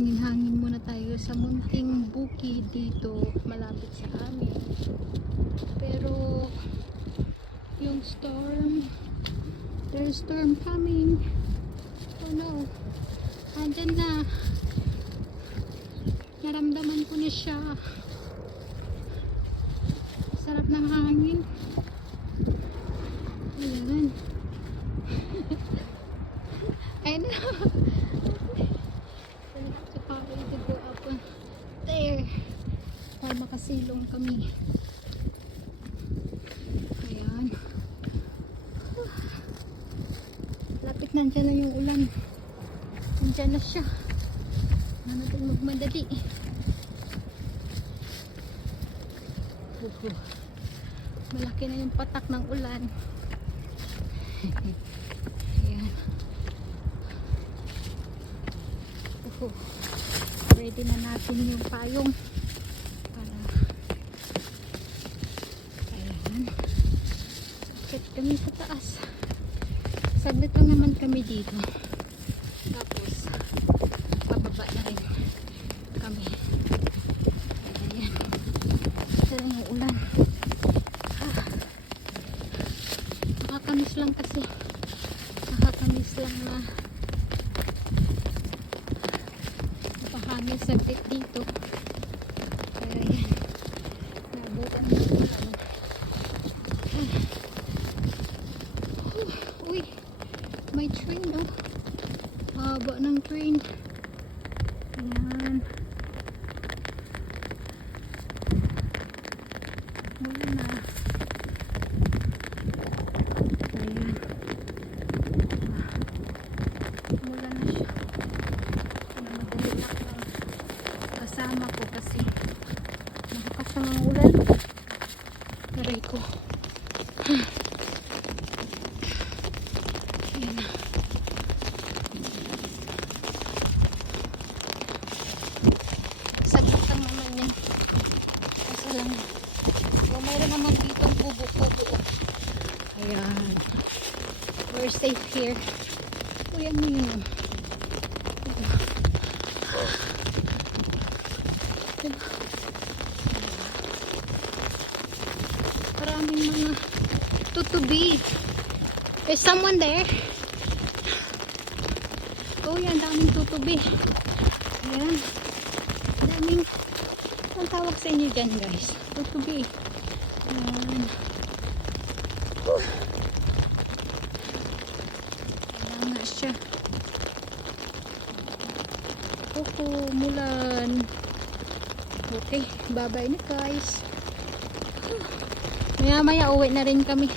Hangin-hangin muna tayo sa munting bukid dito malapit sa amin. Pero yung storm, there's storm coming. Oh no, andyan na. Naramdaman ko na siya. Sarap ng hangin. Ayan. I know. We have to probably to go up there para makasilong kami. Ayan. Lapit na, dyan na yung ulan. Nandyan na siya. Na natin magmadali. Malaki na yung patak ng ulan. Ayan. Ready na natin yung payong para ayan. Check kami sa taas. Saglit lang naman kami dito. Tapos pababa na rin kami. Ayan. Ito na yung ulan. Nakakamiss lang kasi. Nakakamiss lang na napahangin saglit dito. Pero yan. Nabutan na ulan. Uy! May train, oh. Haba ng train. Ayan. Mula na. Ayan. Mula na siya. Namadali na ako kasama ko kasi nakakasang ang ulan. Aray ko. Ayan na. Saglit lang naman yan. Kasi lang. So, mayroon naman dito ang kubo-kubo. Ayan. We're safe here. Uy, ano yun? Maraming mga tutubi. There's someone there. Oh, yan. Daming tutubi. Ayan. Daming, ang tawag sa inyo dyan, guys? Tutubi. Ayan. Ayan nga siya. Mulan. Okay, bye-bye na, guys. Maya-maya uwi na rin kami.